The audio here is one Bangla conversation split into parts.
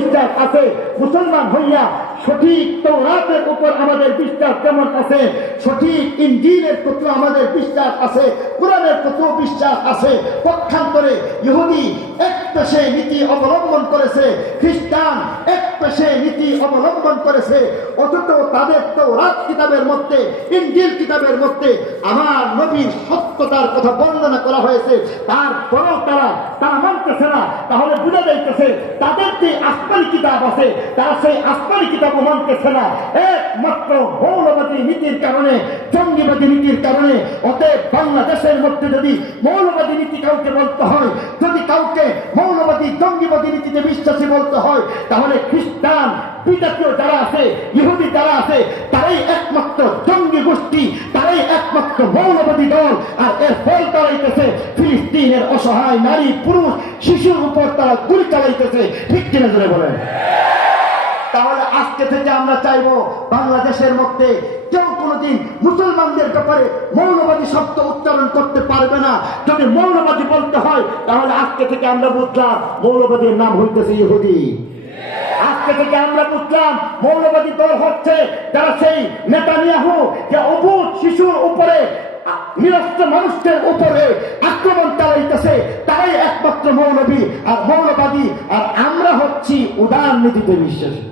বিশ্বাস আছে মুসলমান হইয়া সঠিক তৌরাতের উপর আমাদের বিশ্বাস কেমন আছে? সঠিক ইঞ্জিনের প্রতি আমাদের বিশ্বাস আছে? কোরআনের প্রতি বিশ্বাস আছে? পক্ষান্তরে ইহুদি এক পেশে নীতি অবলম্বন করেছে, খ্রিস্টান এক পেশে নীতি অবলম্বন করেছে, অথচ তাদের তো রাত কিতাবের মধ্যে, ইঞ্জিল কিতাবের মধ্যে আমার নবীর সত্যতার কথা বর্ণনা করা হয়েছে। তারপরেও তারা তারা মানতেছে না। তাহলে বুঝা যাইতেছে, তাদের যে আসমানি কিতাব আছে, তারা সেই আসমানি কিতাবও মানতেছে না। একমাত্র মৌলবাদী নীতির কারণে, জঙ্গিবাদী নীতির কারণে, অতএব বাংলাদেশের মধ্যে যদি মৌলবাদী নীতি কাউকে বলতে হয়, যদি কাউকে মৌলবাদী, জঙ্গিবাদী নীতিতে বিশ্বাসী বলতে হয়, তাহলে খ্রিস্টান, বিজাতীয় যারা আছে, ইহুদি যারা আছে, তারাই একমাত্র জঙ্গি গোষ্ঠী, তারাই একমাত্র মৌলবাদী দল। আর এর ফল দাঁড়াইতেছে ফিলিস্তিনের অসহায় নারী, পুরুষ, শিশুর উপর তারা গুলি চালাইতেছে। ঠিক কিনা ধরে বলেন? আজকে থেকে আমরা চাইব বাংলাদেশের মধ্যে কেউ কোনোদিন মুসলমানদের ব্যাপারে মৌলবাদী শব্দ উচ্চারণ করতে পারবে না। যদি মৌলবাদী বলতে হয়, তাহলে আজকে থেকে আমরা বুঝলাম মৌলবাদীর নাম হইতেছে ইহুদি। আজকে থেকে আমরা বুঝলাম মৌলবাদী দল হচ্ছে যারা সেই নেতানিয়াহু, যে শিশুর উপরে নিরস্ত্র মানুষদের উপরে আক্রমণ চালাইতেছে। তারাই একমাত্র মৌলবী আর মৌলবাদী। আর আমরা হচ্ছি উদার নীতিতে বিশ্বাসী।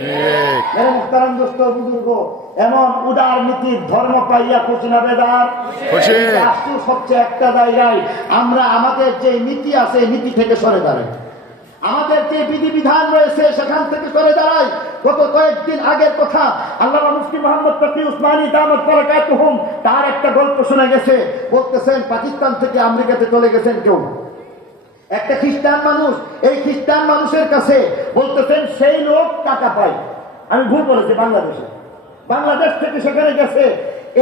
মুখতারাম দোস্ত বুজুর্গ এমন উদার নীতির ধর্ম পাইয়া খুশি না বেদার? খুশি। এই একটা জায়গায় আমরা আমাদের যে নীতি আছে নীতি থেকে সরে দাঁড়াই। আমাদের যে বিধিবিধান রয়েছে সেখান থেকে সরে দাঁড়াই। গত কয়েকদিন আগের কথা আল্লাহ মুফতি মোহাম্মদ তকি উসমানী দামত বরকাতুহুম তার একটা গল্প শোনা গেছে। বলতেছেন পাকিস্তান থেকে আমেরিকাতে চলে গেছেন কেউ? একটা খ্রিস্টান মানুষ, এই খ্রিস্টান মানুষের কাছে বলতেছেন, সেই লোক টাকা পায়। আমি ভুল করেছি বাংলাদেশে। বাংলাদেশ থেকে সেখানে গেছে,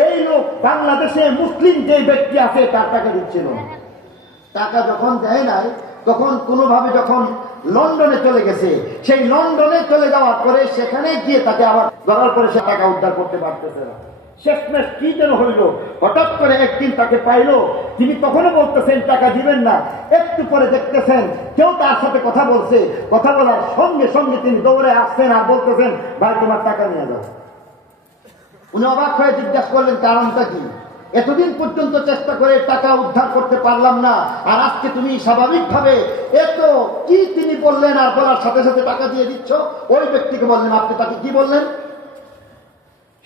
এই লোক বাংলাদেশে মুসলিম যে ব্যক্তি আছে, তার টাকা দিচ্ছিল। টাকা যখন দেয় নাই, তখন কোনোভাবে যখন লন্ডনে চলে গেছে, সেই লন্ডনে চলে যাওয়ার পরে সেখানে গিয়ে তাকে আবার ধরার পরে সে টাকা উদ্ধার করতে পারতেছে না। শেষমেশ কি যেন হইল? হঠাৎ করে একদিন তাকে পাইলো। তিনি তখনও বলতেছেন, টাকা দিবেন না। একটু পরে দেখতেছেন, কেউ তার সাথে কথা বলছে। কথা বলার সঙ্গে সঙ্গে তিনি দৌড়ে আসছেন আর বলতেছেন, ভাই, তোমার টাকা নিয়ে যাও। উনি অবাক হয়ে জিজ্ঞাসা করলেন, কারণটা কি? এতদিন পর্যন্ত চেষ্টা করে টাকা উদ্ধার করতে পারলাম না। আর আজকে তুমি স্বাভাবিকভাবে এত কি তিনি বললেন আর বলার সাথে সাথে টাকা দিয়ে দিচ্ছ? ওই ব্যক্তিকে বললেন, আপনি তাকে কি বললেন?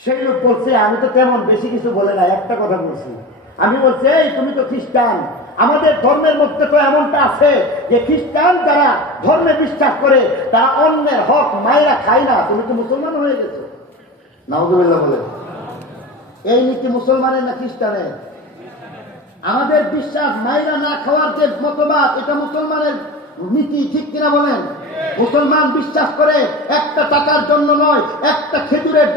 সেই লোক বলছে আমি তো তেমন বেশি কিছু বলে না একটা কথা বলছি। আমি বলছি এই তুমি তো খ্রিস্টান। আমাদের ধর্মের মধ্যে তো এমনটা আছে যে খ্রিস্টান যারা ধর্মে বিশ্বাস করে তারা অন্যের হক মায়েরা খায় না। তুমি তো মুসলমান হয়ে গেছো? নাউজুবিল্লাহ বলে। এই নীতি মুসলমানের না খ্রিস্টানের আমাদের বিশ্বাস মাইরা না খাওয়ার যে মতবাদ এটা মুসলমানের নীতি ঠিক কিনা বলেন? মুসলমান বিশ্বাস করে একটা টাকার জন্য নয় একটা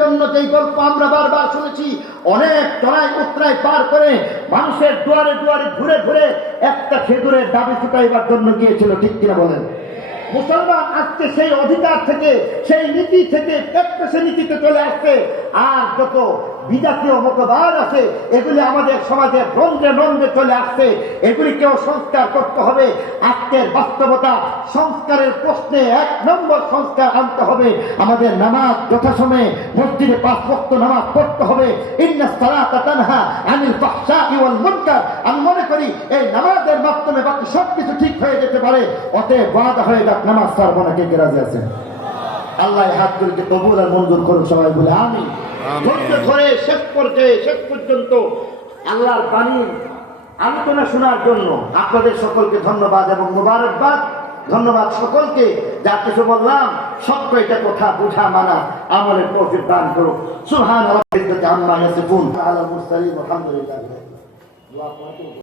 জন্য যেই গল্প আমরা বারবার শুনেছি। অনেক চড়াই উত্তরায় পার করে মানুষের দুয়ারে দুয়ারে ঘুরে ঘুরে একটা খেজুরের দাবি চুকাইবার জন্য গিয়েছিল, ঠিক কিনা বলেন? মুসলমান আজকে সেই অধিকার থেকে, সেই নীতি থেকে সে নীতিতে চলে আসছে। আর যত বিজাতীয় মতবাদ আছে, এগুলি আমাদের সমাজে রন্ধ্রে রন্ধ্রে চলে আসছে। এগুলিকেও সংস্কার করতে হবে। আজকের বাস্তবতা, সংস্কারের প্রশ্নে এক নম্বর সংস্কার আনতে হবে। আমাদের নামাজ যথাসময়ে মসজিদে পাঁচ ভক্ত নামাজ পড়তে হবে। ইন্না সালাতা তানহা আনিল ফাহশাই ওয়াল মুনকার। আমি মনে করি এই নামাজের মাধ্যমে বাকি সবকিছু ঠিক হয়ে যেতে পারে। অতএব ওয়াদা হয়ে যাক নামাজ ছাড়বো না কে কে রাজি আছেন আল্লাহ হাতগুলিকে কবুল আর মঞ্জুর করুন সবাই বলে আমি ধৈর্য ধরে শেষ পর্যায়ে শেষ পর্যন্ত আল্লাহর বাণীর আলোচনা শোনার জন্য আপনাদের সকলকে ধন্যবাদ এবং মুবারকবাদ। ধন্যবাদ সকলকে যা কিছু বললাম সব কয়টা কথা বুঝা মানা আমলের তৌফিক দান করো সুবহান আল্লাহ আম্মা ইয়াসিফুন। আলা মুরসালিন আলহামদুলিল্লাহ।